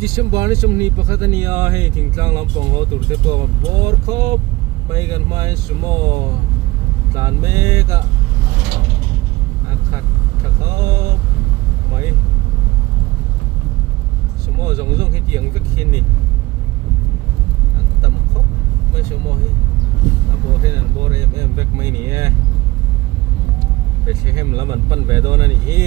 December ni sum ni pakhat ania hei thingtlang lampang ho turte po bor khop mai gan mai sumo tlan me ka akhat khop mai sumo zong zong hi tiang vek hin ni an tam khop mai sumo hi abo hen an bor em vek mai ni e pe hem laman pan ve don ani hi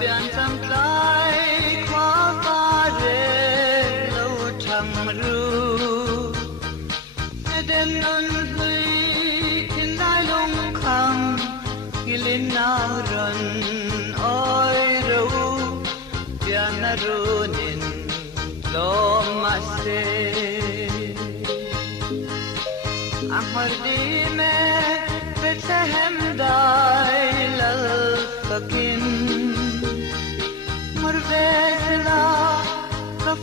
Pian trăm cái khóa pha rê lâu thầm ru đêm non huy thiên đai lung khăng khi lên nào run oi ru pian na ru nin lo ma se amar di me betlehem dai lal fakin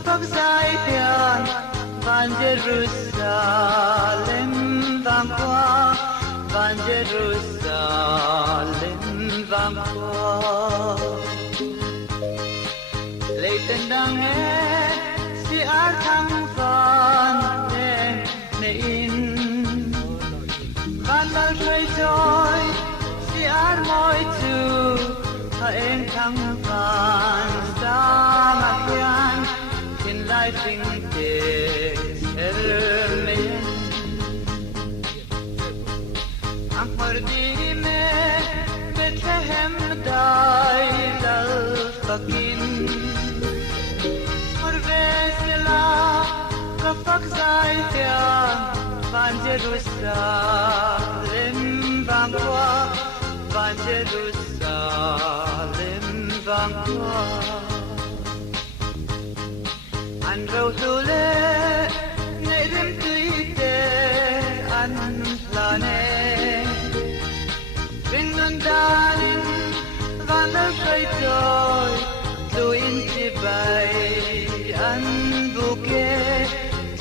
Phật giải thiền van Jerusalem vang qua van Jerusalem vang qua lệ tên đang nghe si ác thăng van ne in van đang chơi trôi si ác môi chu em thăng van sa mà kian I think it's Hermes. I'm for the me Bethlehem died al fakin. For Vesela kafak zaytian van Jerusalem vangwa van Jerusalem vangwa. An rau tule ne rim tuite an plane Ringan dalin vanal kaitoy tuin tibay an bouquet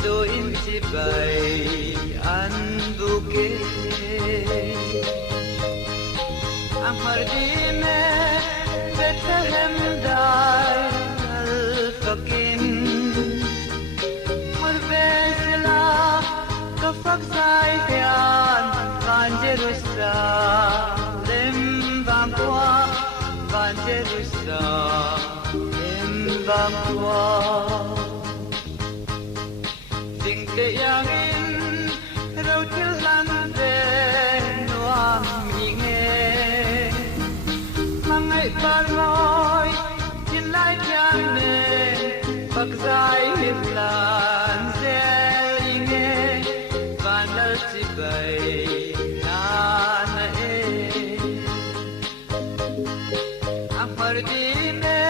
tuin tibay an bouquet Ang hardine Bethlehem dai al fakin Phật giải thiền van Jerusalem vang qua van Jerusalem vang qua tình tệ yang in râu thiếu lan về noam nghe mang ngày ban môi thiên lai thiang nề Phật giải hiệp lan bay na e amar di me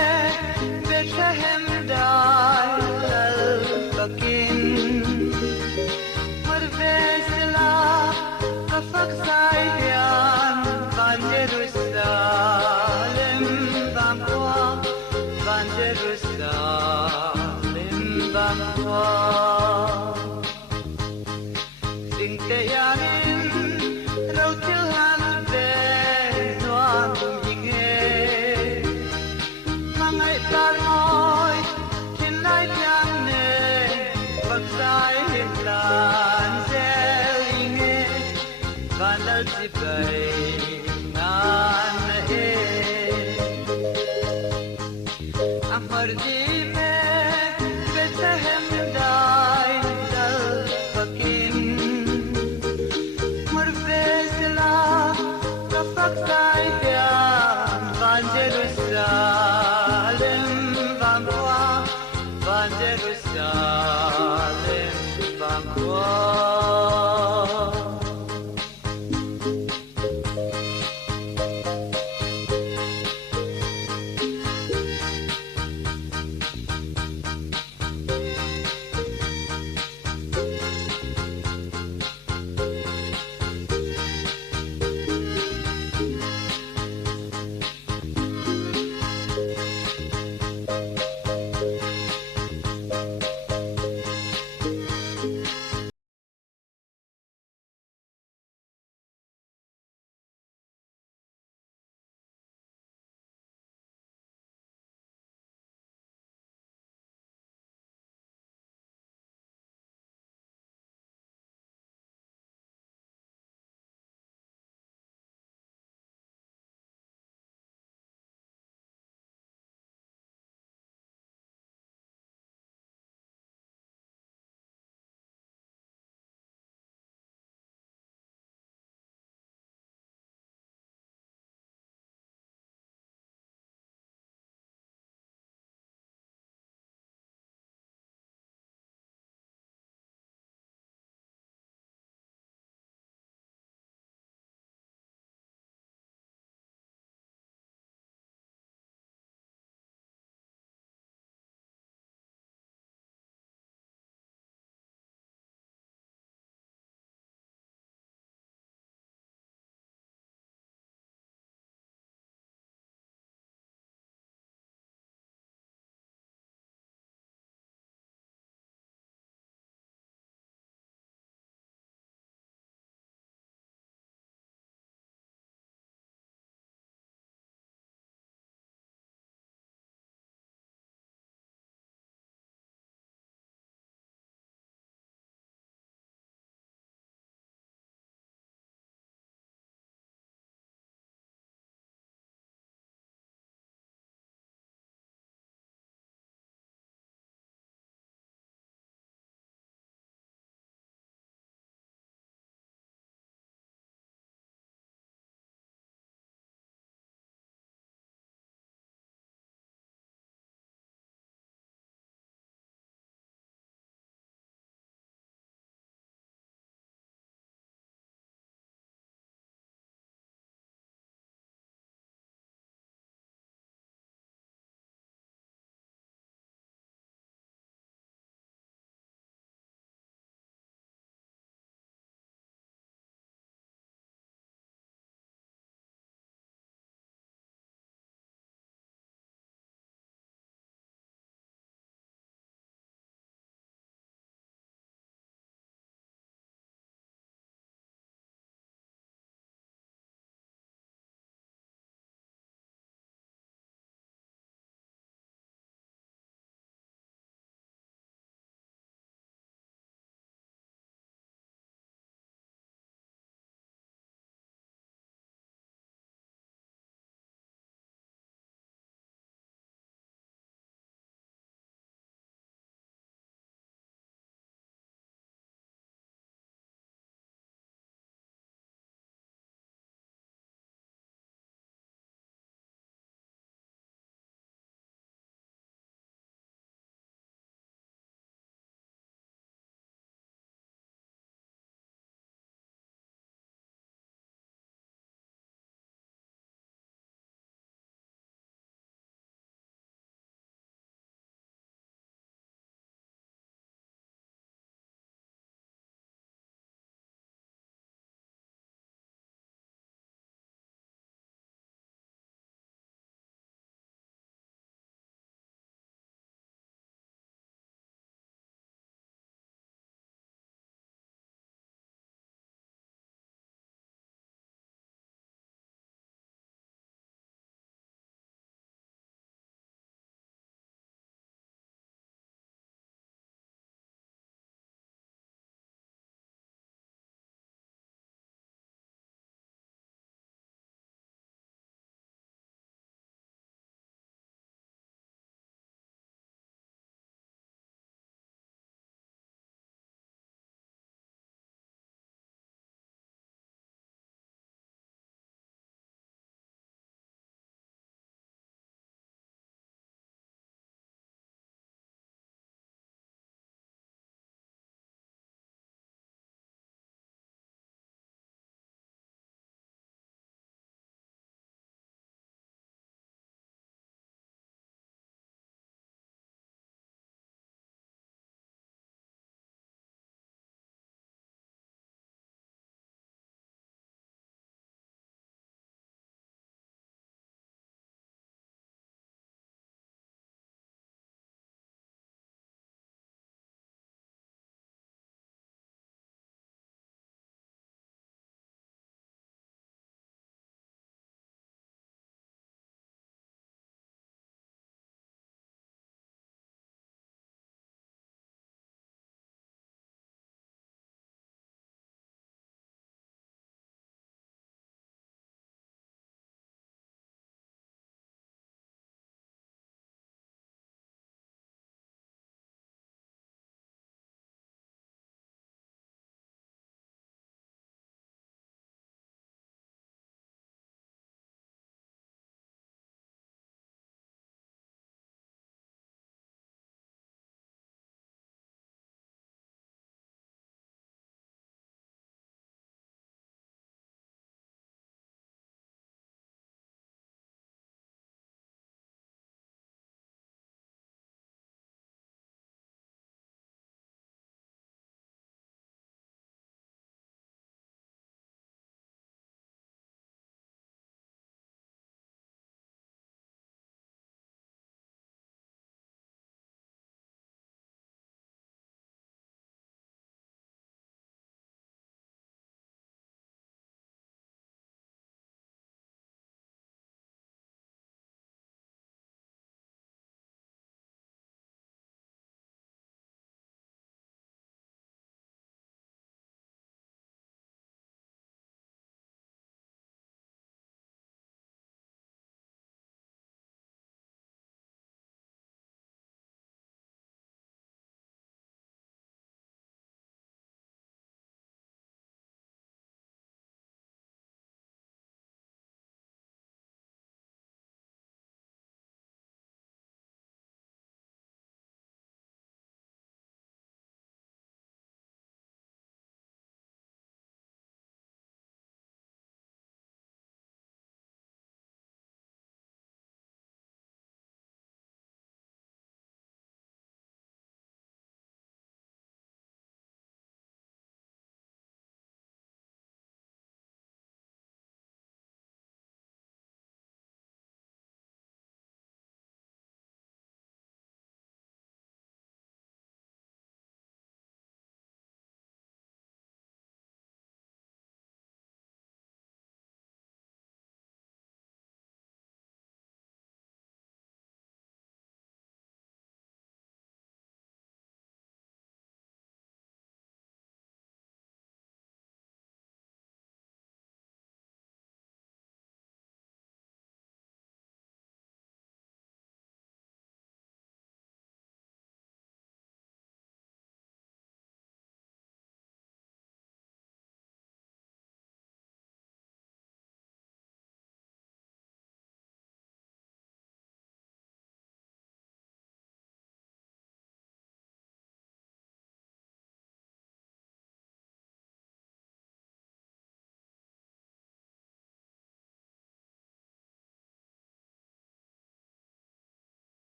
Bethlehem dai al fakin mar vesla kafak zaytian van Jerusalem vang qua van Jerusalem vang qua Tình tệ yanin rau til han ve noam ying he mangai tar moi tin lai yang ne Phật giải hiệp lan zel ying he van dal si bay nan e